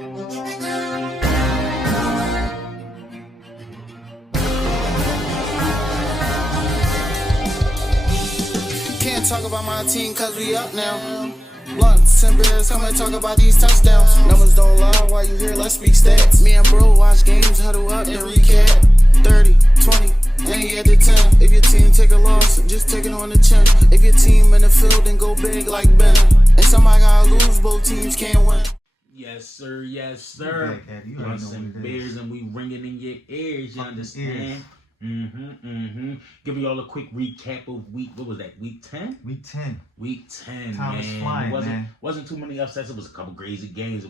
Can't talk about my team cause we up now. Blunts and beers, come and talk about these touchdowns. Numbers don't lie while you hear, let's speak stats. Me and bro watch games, huddle up, then recap. 30, 20, and you at the 10. If your team take a loss, just take it on the chin. If your team in the field, then go big like Ben. And somebody gotta lose, both teams can't win. Yes, sir. Yes, sir. Blunts and beers, and we ringing in your ears. You understand? Giving y'all a quick recap of what was that? Week 10? Week 10. Week 10, Time man. is flying, wasn't too many upsets. It was a couple crazy games.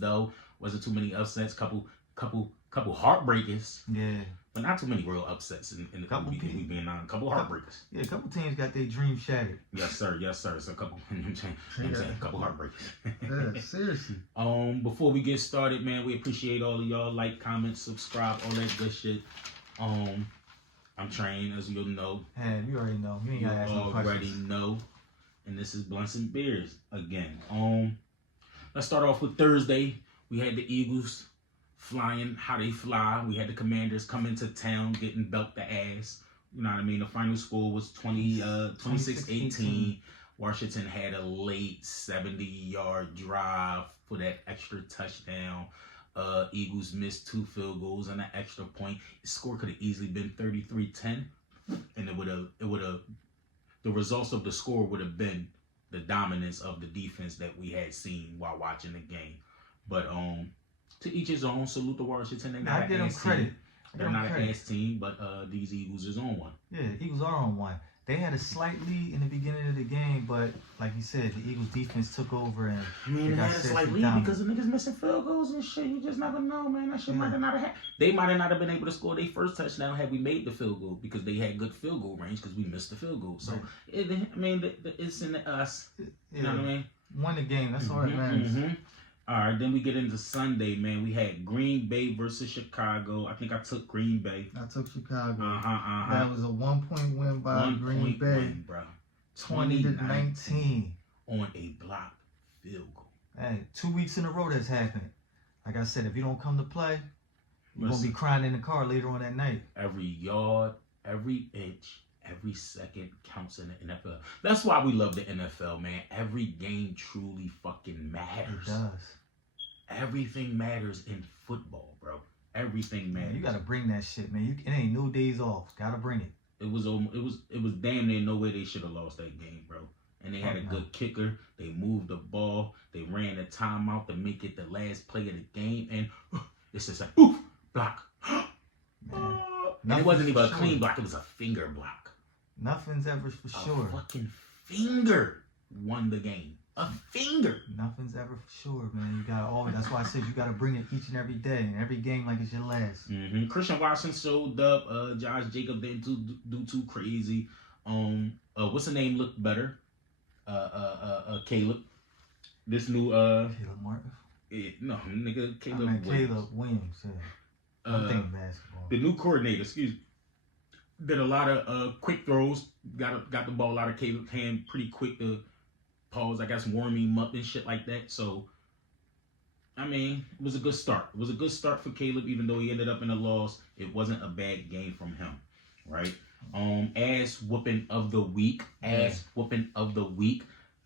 Though. Wasn't too many upsets. Couple heartbreakers. Yeah. But not too many real upsets in the couple week being on. A couple heartbreakers. Yeah, a couple teams got their dreams shattered. Yes, sir. So a couple, a couple heartbreakers. Yeah, seriously. Before we get started, man, we appreciate all of y'all. Like, comment, subscribe, all that good shit. I'm trained, as you'll know. Hey, you already know. You ain't gotta ask no questions. Already know. And this is Blunts and Beers again. Let's start off with Thursday. We had the Eagles flying how they fly. We had the Commanders come into town getting belt the ass. You know what I mean? The final score was 26-18. Washington had a late 70-yard drive for that extra touchdown. Eagles missed 2 field goals and an extra point. The score could have easily been 33-10, and the results of the score would have been the dominance of the defense that we had seen while watching the game. But to each his own. Salute the Washington. They're not an ass team. They're not an ass team, but these Eagles is on one. Yeah, the Eagles are on one. They had a slight lead in the beginning of the game, but like you said, the Eagles defense took over and they had a slight lead because the niggas missing field goals and shit. You just never know, man. That shit might have not have happened. They might have not have been able to score their first touchdown had we made the field goal because they had good field goal range because we missed the field goal. So it's in us. You know what I mean? Won the game. That's all that matters. All right, then we get into Sunday, man. We had Green Bay versus Chicago. I think I took Green Bay. I took Chicago. That was a 1-point win by Green Bay. Bro. 20-19 on a blocked field goal. Hey, 2 weeks in a row that's happened. Like I said, if you don't come to play, you're going to be crying in the car later on that night. Every yard, every inch, every second counts in the NFL. That's why we love the NFL, man. Every game truly fucking matters. It does. Everything matters in football, bro. Everything matters. Man, you gotta bring that shit, man. It ain't no days off. Gotta bring it. It was damn near no way they should have lost that game, bro. And they had a good kicker. They moved the ball. They ran a timeout to make it the last play of the game, and it's just like oof, block. And it wasn't even a clean block. It was a finger block. Nothing's ever for sure. A fucking finger won the game. A finger. Nothing's ever for sure, man. You gotta always. That's why I said you gotta bring it each and every day, and every game like it's your last. Christian Watson showed up. Josh Jacobs didn't do too crazy. What's the name? Looked better. Caleb. This new Caleb Martin. No, nigga, Caleb. Caleb Williams. Yeah. I'm thinking basketball. The new coordinator. Excuse me. Did a lot of quick throws. Got the ball out of Caleb's hand pretty quick to pause. I guess warm him up and shit like that. So, I mean, it was a good start. It was a good start for Caleb, even though he ended up in a loss. It wasn't a bad game from him, right? Ass whooping of the week.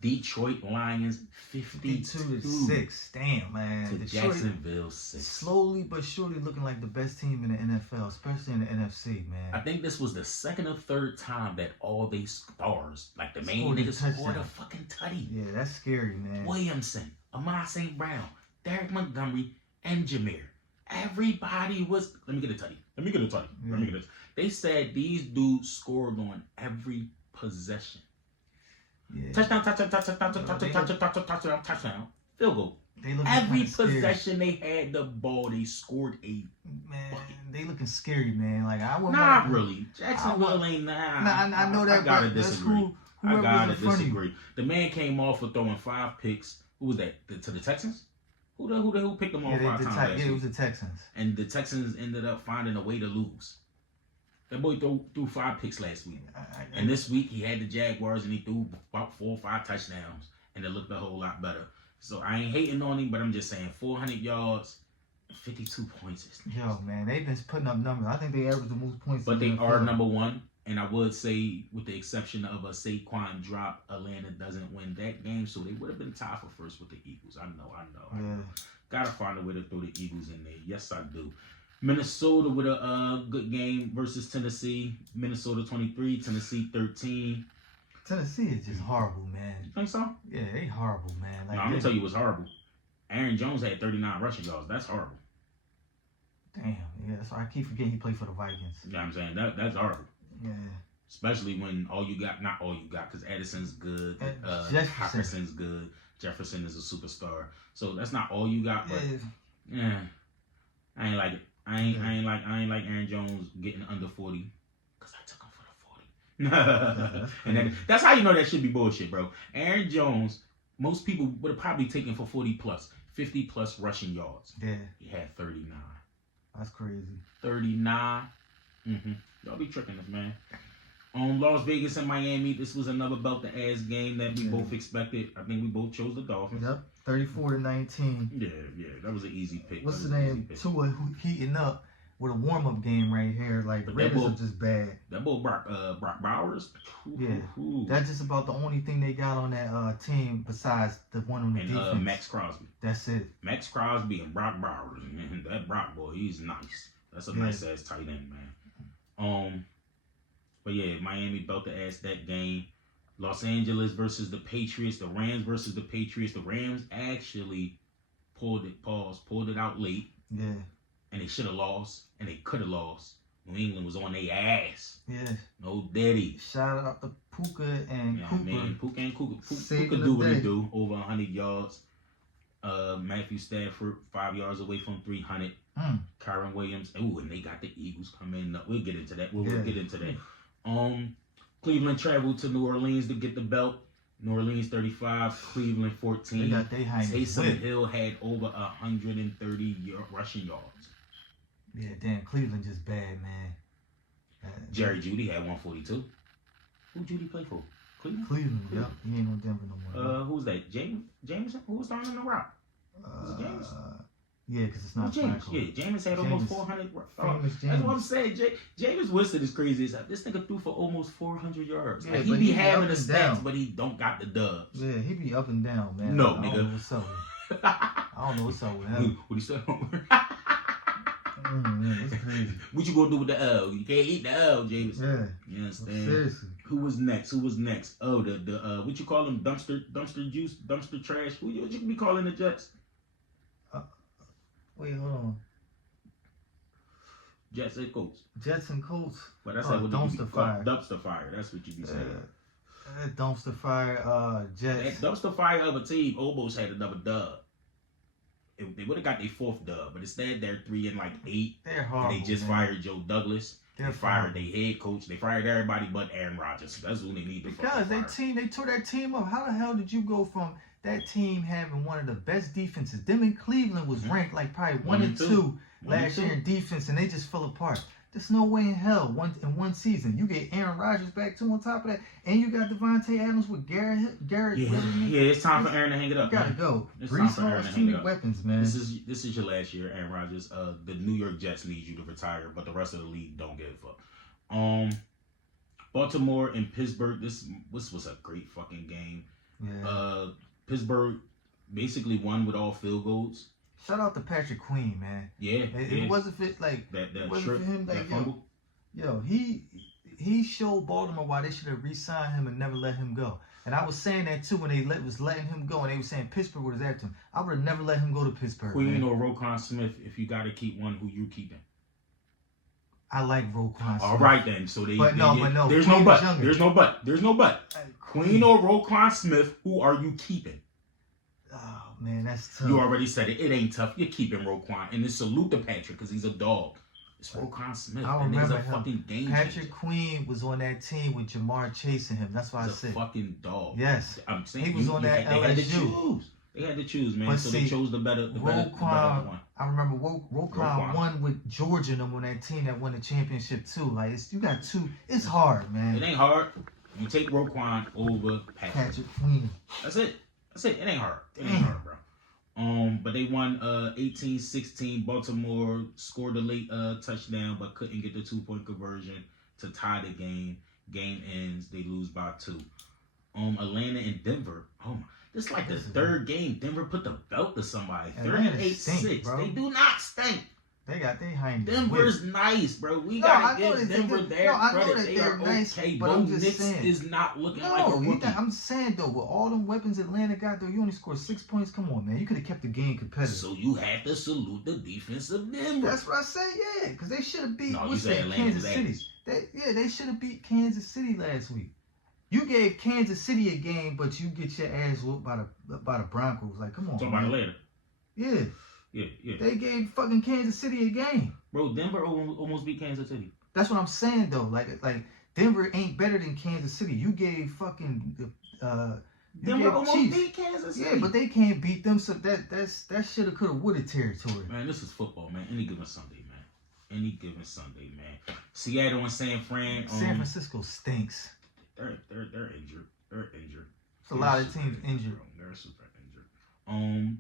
Detroit Lions 52-6. Damn, man. To Jacksonville 6. Slowly but surely looking like the best team in the NFL, especially in the NFC, man. I think this was the second or third time that all they stars, like the main niggas, scored a fucking tutty. Yeah, that's scary, man. Williamson, Amon St. Brown, Derek Montgomery, and Jameer. Everybody was. Let me get a tutty. Yeah. They said these dudes scored on every possession. Yeah. Touchdown. Field goal. Every possession they had the ball, they scored a bucket. They looking scary, man. Like I wouldn't. Not really. Jacksonville ain't nah. I know that. I gotta disagree. The man came off for throwing 5 picks. Who was that? To the Texans? Who picked them off 5 times? It was the Texans. And the Texans ended up finding a way to lose. That boy threw 5 picks last week. And this week he had the Jaguars and he threw about 4 or 5 touchdowns. And it looked a whole lot better. So I ain't hating on him, but I'm just saying 400 yards, 52 points. Yo, man, they've been putting up numbers. I think they average the most points. But they in the are NFL. number one. And I would say, with the exception of a Saquon drop, Atlanta doesn't win that game. So they would have been tied for first with the Eagles. I know. Yeah. Gotta find a way to throw the Eagles in there. Yes, I do. Minnesota with a good game versus Tennessee. Minnesota 23, Tennessee 13. Tennessee is just horrible, man. You think so? Yeah, they horrible, man. Like, No, I'm gonna tell you what's horrible. Aaron Jones had 39 rushing yards. That's horrible. Damn, yeah. So I keep forgetting he played for the Vikings. You know what I'm saying? That's horrible. Yeah. Especially when not all you got, because Edison's good, Jefferson. Hawkinson's good, Jefferson is a superstar. So that's not all you got, but Yeah. I ain't like it. I ain't like Aaron Jones getting under 40, because I took him for the 40. And that's how you know that should be bullshit, bro. Aaron Jones, most people would have probably taken for 40 plus, 50 plus rushing yards. Yeah. He had 39. That's crazy. 39. Y'all be tricking us, man. On Las Vegas and Miami, this was another belt-to-ass game that we both expected. I think we both chose the Dolphins. Yep. 34-19. Yeah, that was an easy pick. What's the name? Tua heating up with a warm-up game right here. Like, the Raiders are just bad. That boy Brock Bowers. Yeah. That's just about the only thing they got on that team besides the one on the defense. And Max Crosby. That's it. Max Crosby and Brock Bowers. Man, that Brock boy, he's nice. That's a nice-ass tight end, man. But yeah, Miami belt-to-ass that game. Los Angeles versus the Patriots. The Rams versus the Patriots. The Rams actually pulled it out late. Yeah. And they should have lost. And they could have lost. New England was on their ass. Yeah. No daddy. Shout out to Puka and Cooper. Man, Puka and Cooper. Saving Puka the do what day. he do. Over 100 yards. Matthew Stafford, 5 yards away from 300. Kyron Williams. Ooh, and they got the Eagles coming up. We'll get into that. We'll get into that. Cleveland traveled to New Orleans to get the belt. New Orleans 35, Cleveland 14. They got their Taysom Hill had over 130 rushing yards. Yeah, damn, Cleveland just bad, man. Jerry Jeudy had 142. Who Jeudy play for? Cleveland? Yep. He ain't on Denver no more. Who's that? Jameson? Who was throwing in the rock? Was it James? Yeah, because it's not James. Flacco. Yeah, James had almost 400. Famous James. That's what I'm saying. James Winston is crazy. This nigga threw for almost 400 yards. Yeah, like, but he be he having up the and stats, down. but he don't got the dubs. Yeah, he be up and down, man. No, I nigga. don't know what's up with him. I don't know what's up with him. What he said? Man, that's crazy. What you gonna do with the L? You can't eat the L, James. Yeah. You understand? Seriously. Who was next? Oh, the what you call them? Dumpster juice, dumpster trash. What you be calling the Jets? Wait, hold on. Jets and Colts. Jets and Colts. But that's what you be dumpster fire. Dumpster fire. That's what you be saying. Dumpster fire. Jets. That dumpster fire of a team almost had another dub. They would have got their fourth dub, but instead they're 3-8. They're horrible. And they just fired Joe Douglas. They're They fired their head coach. They fired everybody but Aaron Rodgers. That's who they need to Because fire. they tore that team up. How the hell did you go from that team having one of the best defenses? Them in Cleveland was ranked like probably 1 and 2 last year in defense, and they just fell apart. There's no way in hell in one season you get Aaron Rodgers back too on top of that, and you got Devontae Adams with Garrett. Yeah, it's time for Aaron to hang it up. You gotta go. It's Brees time for Aaron Hall's to too hang it many up. weapons, man. This is your last year, Aaron Rodgers. The New York Jets need you to retire, but the rest of the league don't give a fuck. Baltimore and Pittsburgh. This was a great fucking game. Yeah. Pittsburgh basically won with all field goals. Shout out to Patrick Queen, man. Yeah, It wasn't fit like that wasn't short, for him, like, that fumble. Yo, he showed Baltimore why they should have re-signed him and never let him go. And I was saying that too when they was letting him go, and they were saying Pittsburgh was after him. I would have never let him go to Pittsburgh. Queen man. or Roquan Smith, if you got to keep one, who you keeping? I like Roquan Smith. All right then. So But no. There's Queen no was but. younger. There's no but. Queen or Roquan Smith, who are you keeping? Oh man, that's tough. You already said it. It ain't tough. You're keeping Roquan, and then salute to Patrick because he's a dog. It's Roquan Smith. I and he's remember a him. fucking game Patrick changer. Queen was on that team with Jamar chasing him. That's why I He's said. a fucking dog. Yes. I'm saying He was on that They had to LSU. choose. They had to choose, man. But So see, they chose the better one. I remember Roquan won with Georgia and them on that team that won the championship too. Like you got two. It's hard, man. It ain't hard. You take Roquan over Patrick. Patrick Queen. That's it. It ain't hard. It ain't hard, bro. But they won 18-16. Baltimore scored a late touchdown, but couldn't get the 2-point conversion to tie the game. Game ends. They lose by 2. Atlanta and Denver. Oh my. This is like the third game. Denver put the belt to somebody. 38-6. They do not stink. They got their hinds. Denver's nice, bro. We gotta give Denver their credit. They are nice, okay. But Bo I'm just Nix saying, is not looking like a rookie. I'm saying though, with all them weapons Atlanta got though, you only scored 6 points. Come on, man. You could have kept the game competitive. So you have to salute the defense of Denver. That's what I say, yeah, because they should have beat Kansas City. They should have beat Kansas City last week. You gave Kansas City a game, but you get your ass whooped by the Broncos. Like, come on. Talk about it later. Yeah. Yeah. They gave fucking Kansas City a game. Bro, Denver almost beat Kansas City. That's what I'm saying though. Like Denver ain't better than Kansas City. You gave fucking Denver almost beat Kansas City. Yeah, but they can't beat them. So that shoulda coulda woulda territory. Man, this is football, man. Any given Sunday, man. Seattle and San Fran. San Francisco stinks. They're injured. They're injured. It's a lot of teams injured. They're super injured.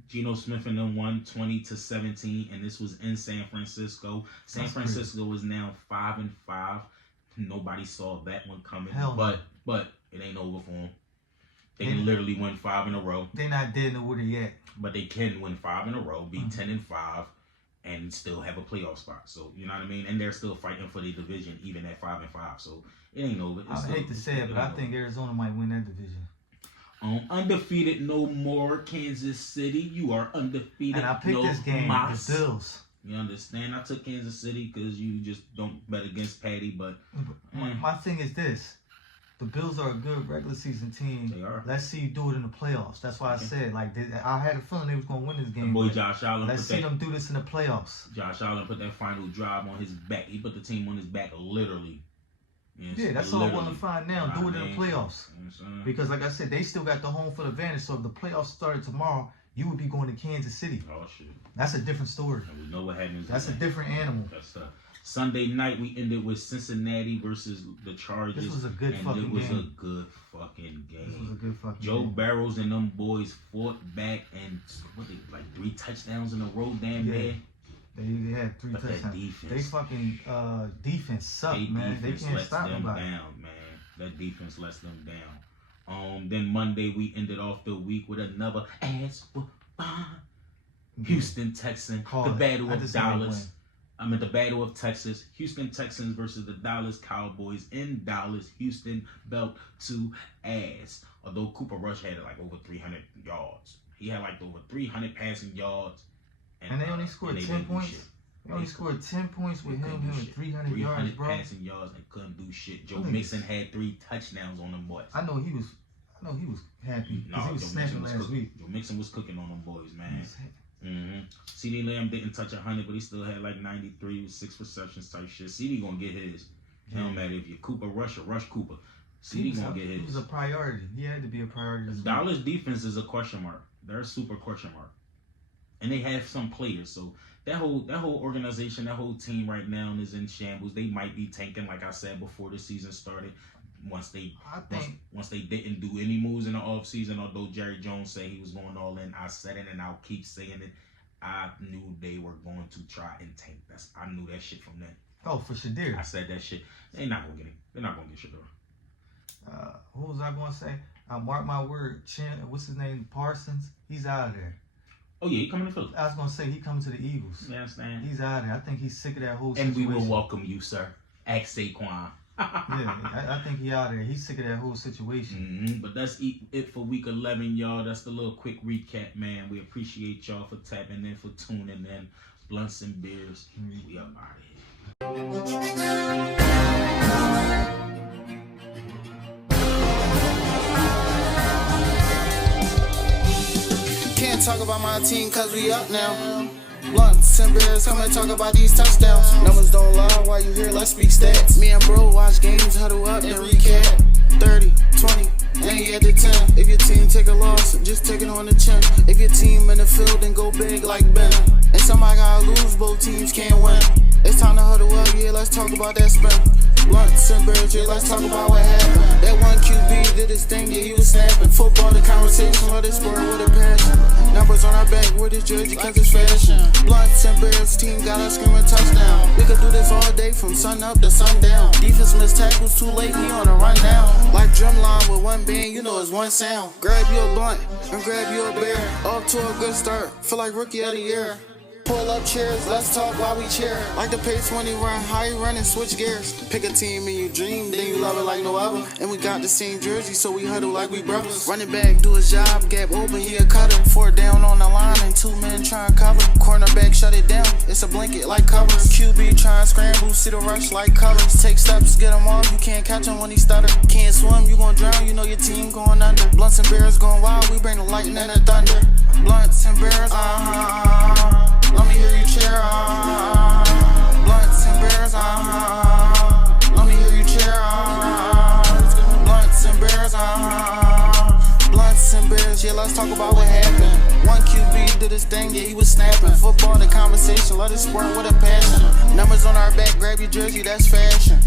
Geno Smith and them won 20-17, and this was in San Francisco. San Francisco is now 5-5. Nobody saw that one coming. But it ain't over for them. They can literally win 5 in a row. They're not dead in the water yet. But they can win 5 in a row, be 10-5, and still have a playoff spot. So you know what I mean. And they're still fighting for the division, even at 5-5. So it ain't over. I hate to say it, but I think Arizona might win that division. Undefeated no more, Kansas City. You are undefeated. And I picked this game, the Bills. You understand? I took Kansas City because you just don't bet against Patty. But my thing is this. The Bills are a good regular season team. They are. Let's see you do it in the playoffs. That's why I said, I had a feeling they was going to win this game. Boy, Josh Allen. Let's see them do this in the playoffs. Josh Allen put that final drive on his back. He put the team on his back literally. Yeah, that's all I want to find now. Do it in the playoffs. Because like I said, they still got the home field advantage. So if the playoffs started tomorrow, you would be going to Kansas City. Oh, shit. That's a different story. And we know what happens. That's a different animal. That's Sunday night, we ended with Cincinnati versus the Chargers. This was a good fucking game. It was a good fucking game. This was a good fucking Joe game. Burrows and them boys fought back and, 3 touchdowns in a row, damn near. They had 3 touchdowns. They fucking defense sucked, man. They can't stop nobody. That defense lets them down. Then Monday we ended off the week with another ass Houston Texans, the Battle of Dallas. The Battle of Texas. Houston Texans versus the Dallas Cowboys in Dallas. Houston belt to ass. Although Cooper Rush had over 300 yards. He had over 300 passing yards. And they only scored 10 points. They only scored 10 points with him with 300 yards, bro. Passing yards and couldn't do shit. Joe Mixon had 3 touchdowns on them boys. I know he was happy because he was snapping last week. Joe Mixon was cooking on them boys, man. CeeDee Lamb didn't touch 100, but he still had 93 with 6 receptions type shit. CeeDee gonna get his. It don't matter if you're Cooper Rush or Rush Cooper. CeeDee gonna get his. He was a priority. He had to be a priority. Dallas defense is a question mark. They're a super question mark. And they have some players, so that whole organization, that whole team right now is in shambles. They might be tanking, like I said before the season started. Once they didn't do any moves in the offseason, although Jerry Jones said he was going all in, I said it and I'll keep saying it. I knew they were going to try and tank. I knew that shit from then. Oh, for Shedeur. I said that shit. They're not gonna get it. They're not gonna get Shedeur. Who was I gonna say? I mark my word. What's his name? Parsons. He's out of there. Oh yeah, he coming to Philly. I was gonna say he coming to the Eagles. You understand? He's out of there. I think he's sick of that whole situation. And we will welcome you, sir. Ask Saquon. I think he out of there. He's sick of that whole situation. But that's it for week 11, y'all. That's the little quick recap, man. We appreciate y'all for tapping in, for tuning in. Blunts and beers. We up out of here. Can't talk about my team cause we up now. Blunts and beers, come and talk about these touchdowns. Numbers don't lie while you here, let's speak stats. Me and bro watch games, huddle up and recap. 30, 20, and you at the 10. If your team take a loss, just take it on the chin. If your team in the field, then go big like Ben. And somebody gotta lose, both teams can't win. It's time to huddle up, yeah, let's talk about that spin. Blunts Blunts and bears, yeah, let's talk about what happened. That one QB did his thing, yeah, he was snapping. Football, the conversation, let it sport with a passion. Numbers on our back with his jersey, cause it's fashion. Blunts and bears, team got us screaming touchdown. We could do this all day from sun up to sundown. Defense missed tackles too late, he on a run now. Like drumline with one band, you know it's one sound. Grab you a blunt and grab you a beer. Off to a good start, feel like rookie of the year. Pull up chairs, let's talk while we cheer. Like the pace when he run, how he run and switch gears. Pick a team and you dream, then you love it like no other. And we got the same jersey, so we huddle like we brothers. Running back, do his job, gap open, he a cutter. 4 down on the line and 2 men try and cover. Cornerback shut it down, it's a blanket like covers. QB try and scramble, see the rush like colors. Take steps, get him off, you can't catch him when he stutter. Can't swim, you gon' drown, you know your team going under. Blunts and bears going wild, we bring the lightning and the thunder. Blunts and bears, let me hear you cheer, Blunts and bears, let me hear you cheer, Blunts and bears, Blunts and bears, yeah, let's talk about what happened. One QB did his thing, yeah, he was snapping. Football, the conversation, let it squirt with a passion. Numbers on our back, grab your jersey, that's fashion.